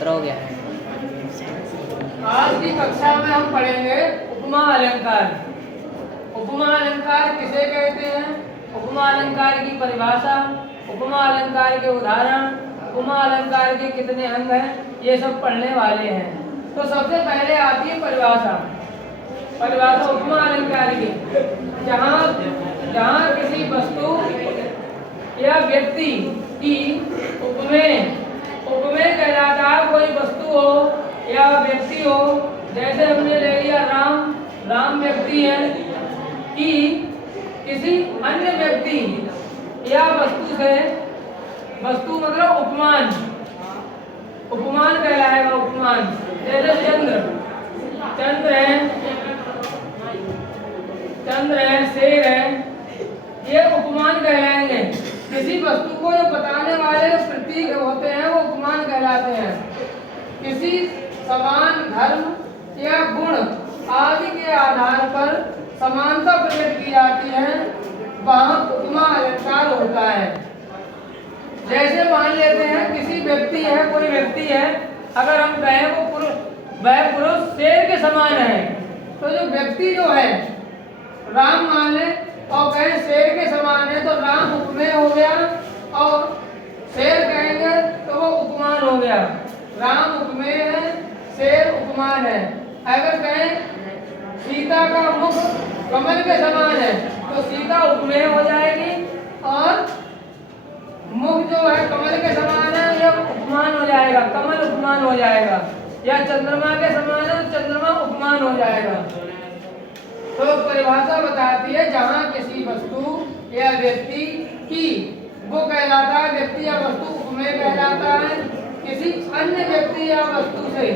17 हो गया। आज की कक्षा में हम पढ़ेंगे उपमा अलंकार। उपमा अलंकार किसे कहते हैं, उपमा अलंकार की परिभाषा, उपमा अलंकार के उदाहरण, उपमा अलंकार के कितने अंग हैं, ये सब पढ़ने वाले हैं। तो सबसे पहले आती है परिभाषा। परिभाषा उपमा अलंकार की, जहाँ किसी वस्तु या व्यक्ति की उपमेय कहलाता है। कोई वस्तु हो या व्यक्ति हो, जैसे हमने ले लिया राम व्यक्ति है, कि किसी अन्य व्यक्ति या वस्तु से, वस्तु मतलब उपमान कहलाएगा। उपमान जैसे चंद्र है, शेर है, ये उपमान कहलाएंगे। किसी वस्तु को जो बताने वाले प्रतीक होते हैं वो उपमान कहलाते हैं। किसी समान धर्म या गुण आदि के आधार पर समानता प्रकट की जाती है, वहाँ उपमा अलंकार होता है। जैसे मान लेते हैं किसी व्यक्ति है, कोई व्यक्ति है, अगर हम कहें वह पुरुष शेर के समान है, तो जो व्यक्ति जो है राम मान ले और कहें शेर के समान है, तो राम उपमेय हो गया और शेर कहेंगे तो वो उपमान हो गया। राम उपमेय है, शेर उपमान है। अगर कहें सीता का मुख कमल के समान है, तो सीता उपमेय हो जाएगी और मुख जो है कमल के समान है, यह उपमान हो जाएगा, कमल उपमान हो जाएगा। या चंद्रमा के समान है तो चंद्रमा उपमान हो जाएगा। तो परिभाषा बताती है जहाँ किसी वस्तु या व्यक्ति की, वो कहलाता है व्यक्ति या वस्तु उपमेय कहलाता है। किसी अन्य व्यक्ति या वस्तु से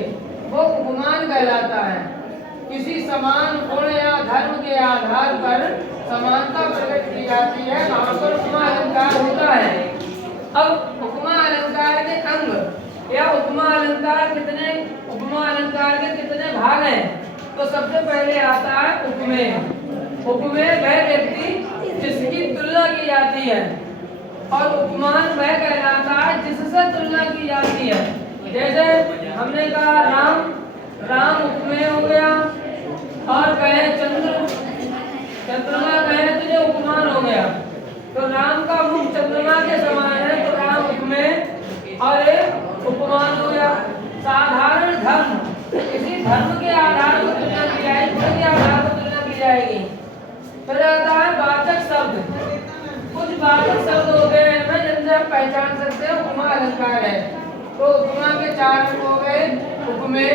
वो उपमान कहलाता है। किसी समान गुण या धर्म के आधार पर समानता प्रकट की जाती है, वहाँ पर उपमा अलंकार होता है। अब उपमा अलंकार के अंग या उपमा अलंकार के कितने भाग हैं, तो सबसे पहले आता है उपमेय। उपमेय वह व्यक्ति जिसकी तुलना की जाती है, और उपमान वह कहलाता है जिससे तुलना की जाती है। जैसे हमने कहा राम उपमेय हो गया, और कहे चंद्रमा कहे तो ये उपमान हो गया। तो राम का मुख चंद्रमा के समान है, तो राम उपमेय और एक उपमान हो गया। साधारण धर्म, किसी धर्म के आधार पर तुलना की जाएगी, गुण के आधार पर तुलना की जाएगी। फिर आता है वाचक शब्द। कुछ वाचक शब्द हो गए हैं जिनसे आप पहचान सकते हैं उपमा अलंकार है। तो उपमा के 4 अंग हो गए, उपमेय,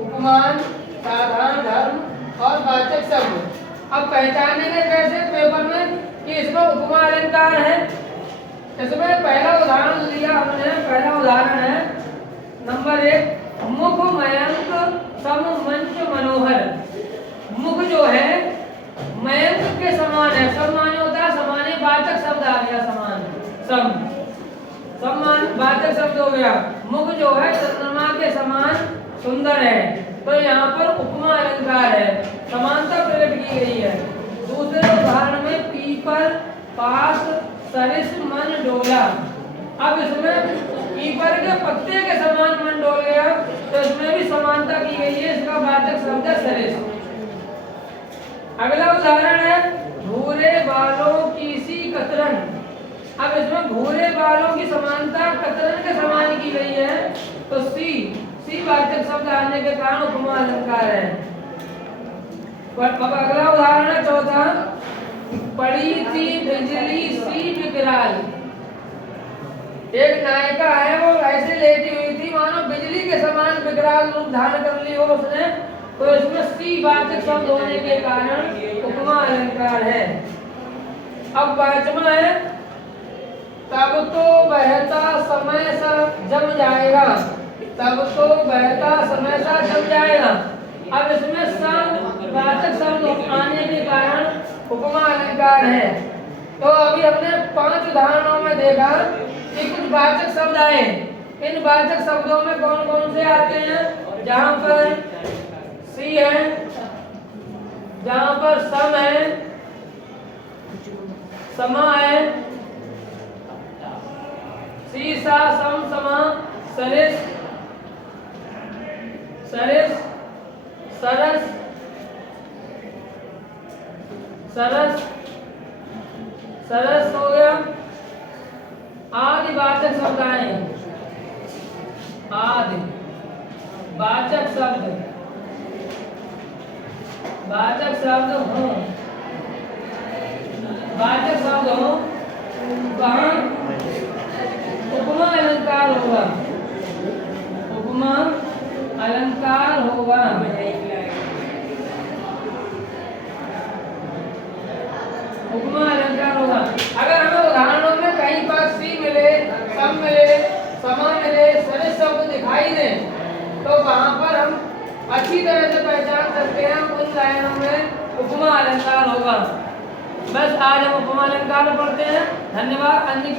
उपमान, साधारण धर्म और वाचक शब्द। अब पहचानेंगे कैसे पेपर में कि इसमें उपमा अलंकार है। इसमें पहला उदाहरण लिया हमने, पहला उदाहरण है नंबर 1, मुख मयंक सम मंच मनोहर। मुख जो है मयंक के समान है, सम माने होता है समाने, वाचक शब्द आ गया समान, समान वाचक शब्द हो गया। मुख जो है चंद्रमा के समान सुंदर है, तो यहाँ पर उपमा अलंकार है, समानता प्रकट की गई है। दूसरे उदाहरण में पीपल पास सरिस मन डोला। अब इसमें पीपल के पत्ते के समान मन डोल गया, तो इसमें भी समानता की गई है, इसका वाचक शब्द है सरिस। अगला उदाहरण है भूरे बालों की सी कतरन। अब इसमें भूरे बालों की समानता कतरन के समान की गई है, तो सी वाचक शब्द आने के कारण उपमा अलंकार है। अब अगला उदाहरण है चौथा, पड़ी थी बिजली सी विकराल। एक नायिका है, वो ऐसे लेटी हुई थी मानो बिजली के समान विकराल रूप धारण कर ली हो उसने, तो इसमें सी वाचक शब्द होने के कारण उपमा अलंकार है। अब 5वां है तब तो बहता समय सा जम जाएगा। तब तो बहता समय सा जम जाएगा। अब इसमें सम वाचक शब्द आने के कारण उपमा अलंकार है। तो अभी हमने 5 उदाहरणों में देखा कि कुछ वाचक शब्द आए। इन वाचक शब्दों में कौन कौन से आते हैं, जहाँ पर सी है, जहाँ पर सम है, समा है, सीसा सम समा सरिस सरस, सरस, सरस, सरस हो गया। आदि वाचक शब्द आए, आदि वाचक शब्द, वाचक शब्द हो, वाचक शब्द हो, कहाँ उपमा अलंकार होगा, उपमा अलंकार होगा। उपमा अलंकार होगा। अगर हमें उदाहरणों में कहीं पर सी मिले, सम मिले, समा मिले, सरिस शब्द दिखाई दे, तो वहां पर हम अच्छी तरह से पहचान सकते हैं उन लाइनों में उपमा अलंकार होगा। बस आज हम उपमा अलंकार पढ़ते हैं। धन्यवाद। अन्य